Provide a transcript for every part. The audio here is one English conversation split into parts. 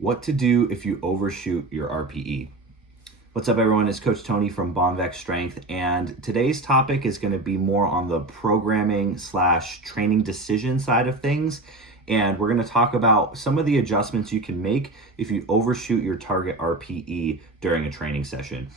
What to do if you overshoot your RPE. What's up, everyone? It's Coach Tony from Bomvex Strength, and today's topic is going to be more on the programming / training decision side of things. And we're going to talk about some of the adjustments you can make if you overshoot your target RPE during a training session.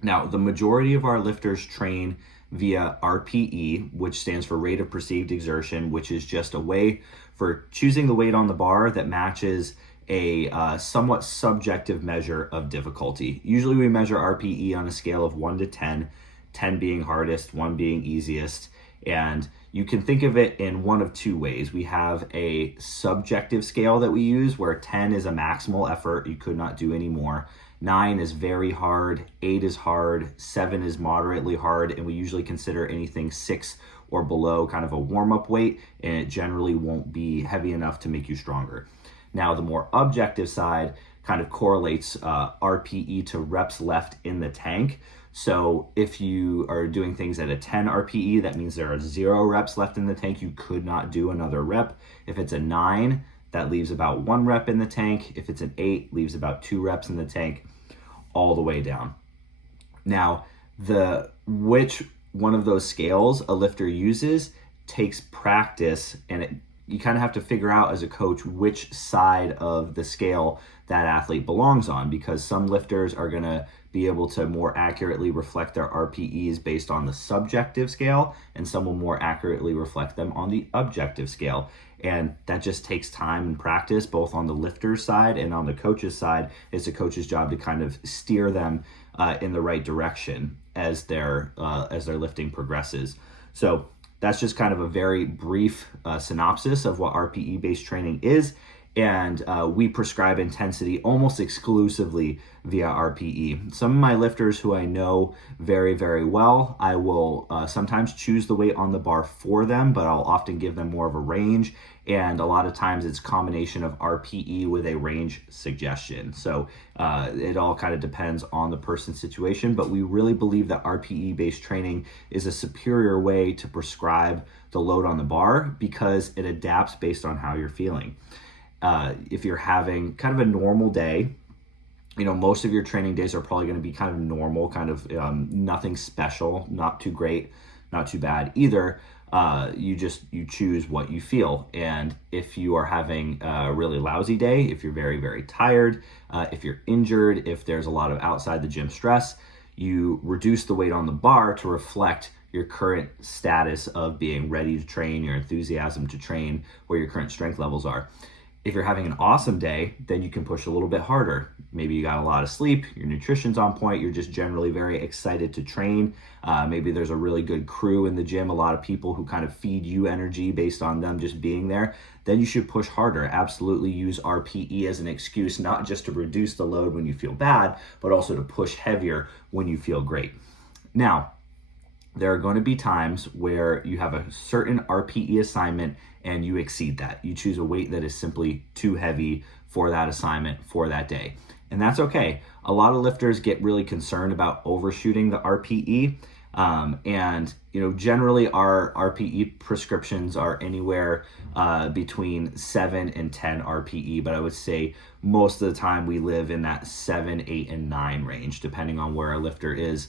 Now, the majority of our lifters train via RPE, which stands for rate of perceived exertion, which is just a way for choosing the weight on the bar that matches a somewhat subjective measure of difficulty. Usually we measure RPE on a scale of 1 to 10, 10 being hardest, 1 being easiest. And you can think of it in one of two ways. We have a subjective scale that we use where 10 is a maximal effort, you could not do any more. 9 is very hard, 8 is hard, 7 is moderately hard, and we usually consider anything 6 or below kind of a warm-up weight, and it generally won't be heavy enough to make you stronger. Now, the more objective side kind of correlates RPE to reps left in the tank. So if you are doing things at a 10 RPE, that means there are 0 reps left in the tank. You could not do another rep. If it's a 9, that leaves about 1 rep in the tank. If it's an 8, leaves about 2 reps in the tank, all the way down. Now, which one of those scales a lifter uses takes practice, and you kind of have to figure out as a coach which side of the scale that athlete belongs on, because some lifters are going to be able to more accurately reflect their RPEs based on the subjective scale, and some will more accurately reflect them on the objective scale. And that just takes time and practice, both on the lifter's side and on the coach's side. It's the coach's job to kind of steer them in the right direction as their lifting progresses. So that's just kind of a very brief synopsis of what RPE-based training is. And we prescribe intensity almost exclusively via RPE. Some of my lifters who I know very, very well, I will sometimes choose the weight on the bar for them, but I'll often give them more of a range. And a lot of times it's a combination of RPE with a range suggestion. So it all kind of depends on the person's situation, but we really believe that RPE-based training is a superior way to prescribe the load on the bar because it adapts based on how you're feeling. If you're having kind of a normal day, most of your training days are probably going to be kind of normal, kind of nothing special, not too great, not too bad either. You choose what you feel. And if you are having a really lousy day, if you're very, very tired, if you're injured, if there's a lot of outside the gym stress, you reduce the weight on the bar to reflect your current status of being ready to train, your enthusiasm to train, where your current strength levels are. If you're having an awesome day, then you can push a little bit harder. Maybe you got a lot of sleep, your nutrition's on point, you're just generally very excited to train. Maybe there's a really good crew in the gym, a lot of people who kind of feed you energy based on them just being there. Then you should push harder. Absolutely use RPE as an excuse, not just to reduce the load when you feel bad, but also to push heavier when you feel great. Now, there are going to be times where you have a certain RPE assignment and you exceed that. You choose a weight that is simply too heavy for that assignment for that day. And that's okay. A lot of lifters get really concerned about overshooting the RPE. Generally our RPE prescriptions are anywhere between 7 and 10 RPE, but I would say most of the time we live in that 7, 8, and 9 range, depending on where a lifter is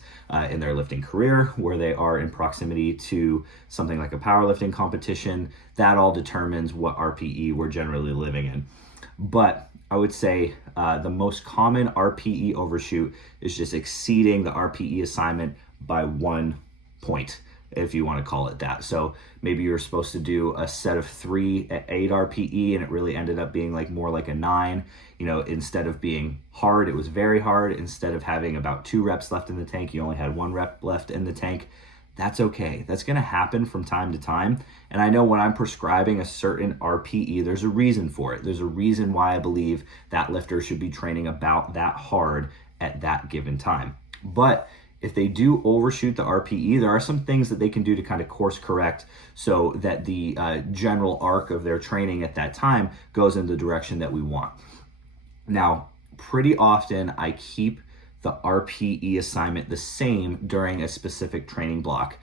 in their lifting career, where they are in proximity to something like a powerlifting competition. That all determines what RPE we're generally living in. But I would say the most common RPE overshoot is just exceeding the RPE assignment by 1 point, if you want to call it that. So maybe you're supposed to do a set of 3 at 8 RPE and it really ended up being more like a 9. Instead of being hard, it was very hard. Instead of having about 2 reps left in the tank, you only had 1 rep left in the tank. That's okay. That's going to happen from time to time. And I know when I'm prescribing a certain RPE, there's a reason for it. There's a reason why I believe that lifter should be training about that hard at that given time. But if they do overshoot the RPE, there are some things that they can do to kind of course correct so that the general arc of their training at that time goes in the direction that we want. Now, pretty often I keep the RPE assignment the same during a specific training block.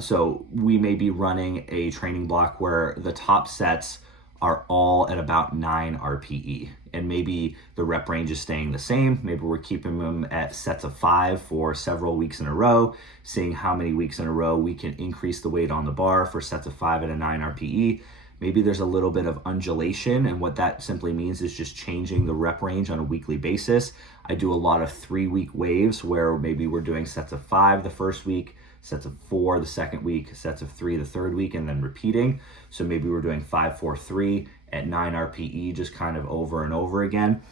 So we may be running a training block where the top sets are all at about 9 RPE. And maybe the rep range is staying the same. Maybe we're keeping them at sets of 5 for several weeks in a row, seeing how many weeks in a row we can increase the weight on the bar for sets of 5 at a 9 RPE. Maybe there's a little bit of undulation, and what that simply means is just changing the rep range on a weekly basis. I do a lot of 3-week waves where maybe we're doing sets of 5 the first week, sets of 4 the second week, sets of 3 the third week, and then repeating. So maybe we're doing 5, 4, 3 at 9 RPE, just kind of over and over again.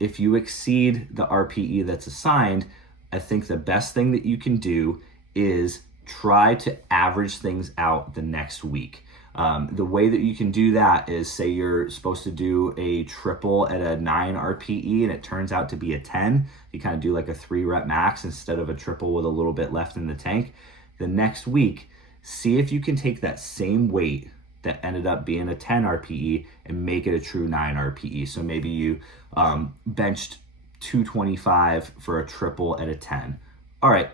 If you exceed the RPE that's assigned, I think the best thing that you can do is try to average things out the next week. The way that you can do that is, say you're supposed to do a triple at a 9 RPE and it turns out to be a 10. You kind of do like a 3 rep max instead of a triple with a little bit left in the tank. The next week, see if you can take that same weight that ended up being a 10 RPE and make it a true 9 RPE. So maybe you benched 225 for a triple at a 10. All right,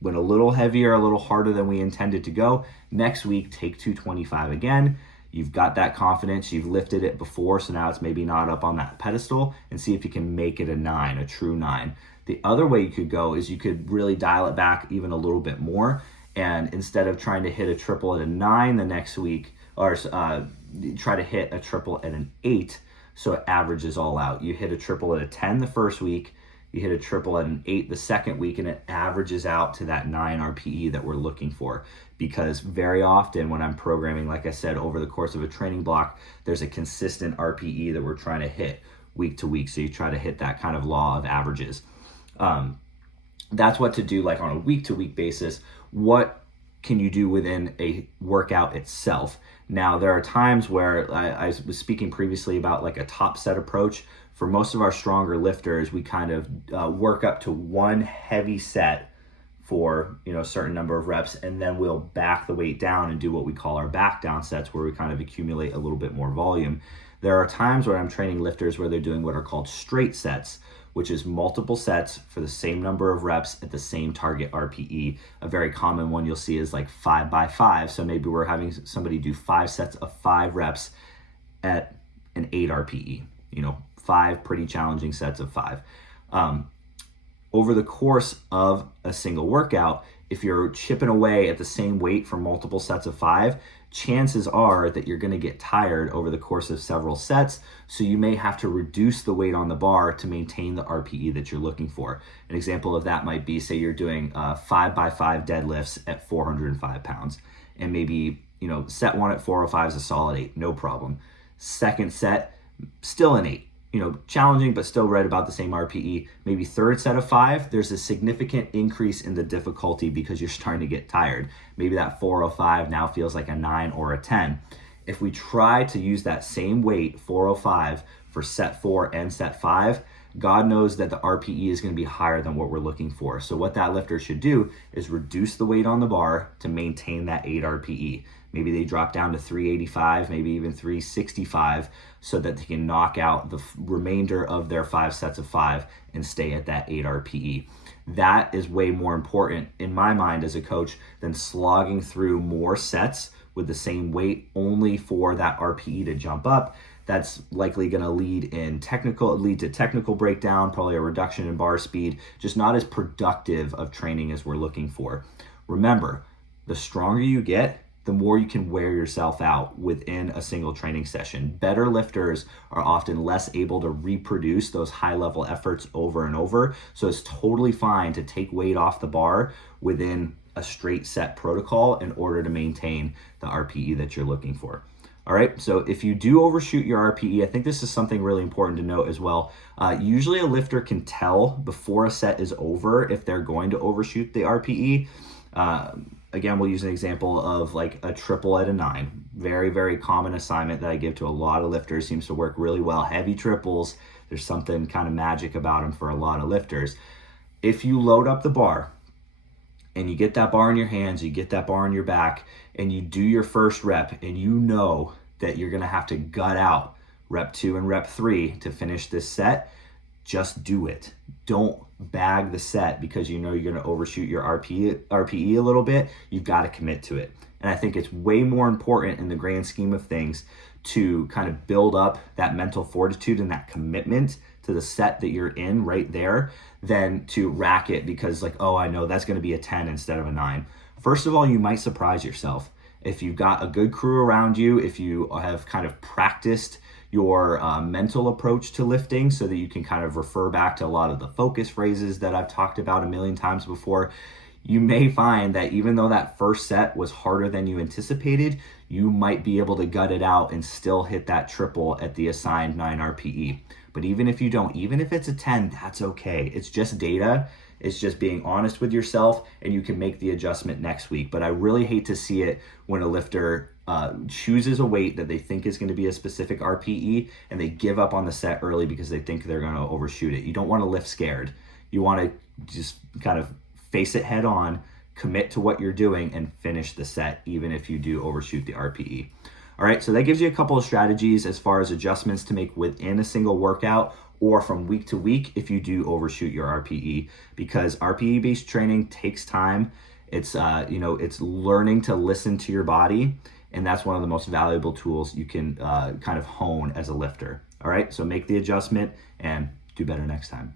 went a little heavier, a little harder than we intended to go. Next week, take 225 again. You've got that confidence, you've lifted it before, so now it's maybe not up on that pedestal, and see if you can make it a 9, a true 9. The other way you could go is you could really dial it back even a little bit more, and instead of trying to hit a triple at a 9 the next week, or try to hit a triple at an 8, so it averages all out. You hit a triple at a 10 the first week, you hit a triple at an 8 the second week, and it averages out to that 9 RPE that we're looking for. Because very often when I'm programming, like I said, over the course of a training block, there's a consistent RPE that we're trying to hit week to week. So you try to hit that kind of law of averages. That's what to do like on a week to week basis. What can you do within a workout itself? Now, there are times where I was speaking previously about like a top set approach. For most of our stronger lifters, we kind of work up to one heavy set for a certain number of reps, and then we'll back the weight down and do what we call our back down sets, where we kind of accumulate a little bit more volume. There are times where I'm training lifters where they're doing what are called straight sets, which is multiple sets for the same number of reps at the same target RPE. A very common one you'll see is like 5 by 5. So maybe we're having somebody do 5 sets of 5 reps at an 8 RPE. 5 pretty challenging sets of 5. Over the course of a single workout, if you're chipping away at the same weight for multiple sets of 5, chances are that you're going to get tired over the course of several sets. So you may have to reduce the weight on the bar to maintain the RPE that you're looking for. An example of that might be, say you're doing 5 by 5 deadlifts at 405 pounds. And maybe, set 1 at 405 is a solid 8, no problem. Second set, still an 8. Challenging, but still right about the same RPE. Maybe third set of 5, there's a significant increase in the difficulty because you're starting to get tired. Maybe that 405 now feels like a 9 or a 10. If we try to use that same weight, 405, for set 4 and set 5, God knows that the RPE is going to be higher than what we're looking for. So what that lifter should do is reduce the weight on the bar to maintain that 8 RPE. Maybe they drop down to 385, maybe even 365, so that they can knock out the remainder of their 5 sets of 5 and stay at that 8 RPE. That is way more important in my mind as a coach than slogging through more sets with the same weight only for that RPE to jump up. That's likely going to lead to technical breakdown, probably a reduction in bar speed, just not as productive of training as we're looking for. Remember, the stronger you get, the more you can wear yourself out within a single training session. Better lifters are often less able to reproduce those high-level efforts over and over, so it's totally fine to take weight off the bar within a straight set protocol in order to maintain the RPE that you're looking for. All right, so if you do overshoot your RPE, I think this is something really important to note as well. Usually a lifter can tell before a set is over if they're going to overshoot the RPE. Again, we'll use an example of like a triple at a 9. Very, very common assignment that I give to a lot of lifters. Seems to work really well. Heavy triples, there's something kind of magic about them for a lot of lifters. If you load up the bar and you get that bar in your hands, you get that bar on your back, and you do your first rep, and you know that you're going to have to gut out rep 2 and rep 3 to finish this set, just do it. Don't bag the set because you know you're going to overshoot your RPE a little bit. You've got to commit to it. And I think it's way more important in the grand scheme of things to kind of build up that mental fortitude and that commitment to the set that you're in right there than to rack it because like, oh, I know that's going to be a 10 instead of a 9. First of all, you might surprise yourself. If you've got a good crew around you, if you have kind of practiced your mental approach to lifting so that you can kind of refer back to a lot of the focus phrases that I've talked about a million times before, you may find that even though that first set was harder than you anticipated, you might be able to gut it out and still hit that triple at the assigned 9 RPE. But even if you don't, even if it's a 10, that's okay. It's just data. It's just being honest with yourself, and you can make the adjustment next week. But I really hate to see it when a lifter chooses a weight that they think is going to be a specific RPE and they give up on the set early because they think they're going to overshoot it. You don't want to lift scared. You want to just kind of face it head on, commit to what you're doing, and finish the set, even if you do overshoot the RPE. All right, so that gives you a couple of strategies as far as adjustments to make within a single workout or from week to week if you do overshoot your RPE, because RPE-based training takes time. It's it's learning to listen to your body, and that's one of the most valuable tools you can kind of hone as a lifter. All right, so make the adjustment and do better next time.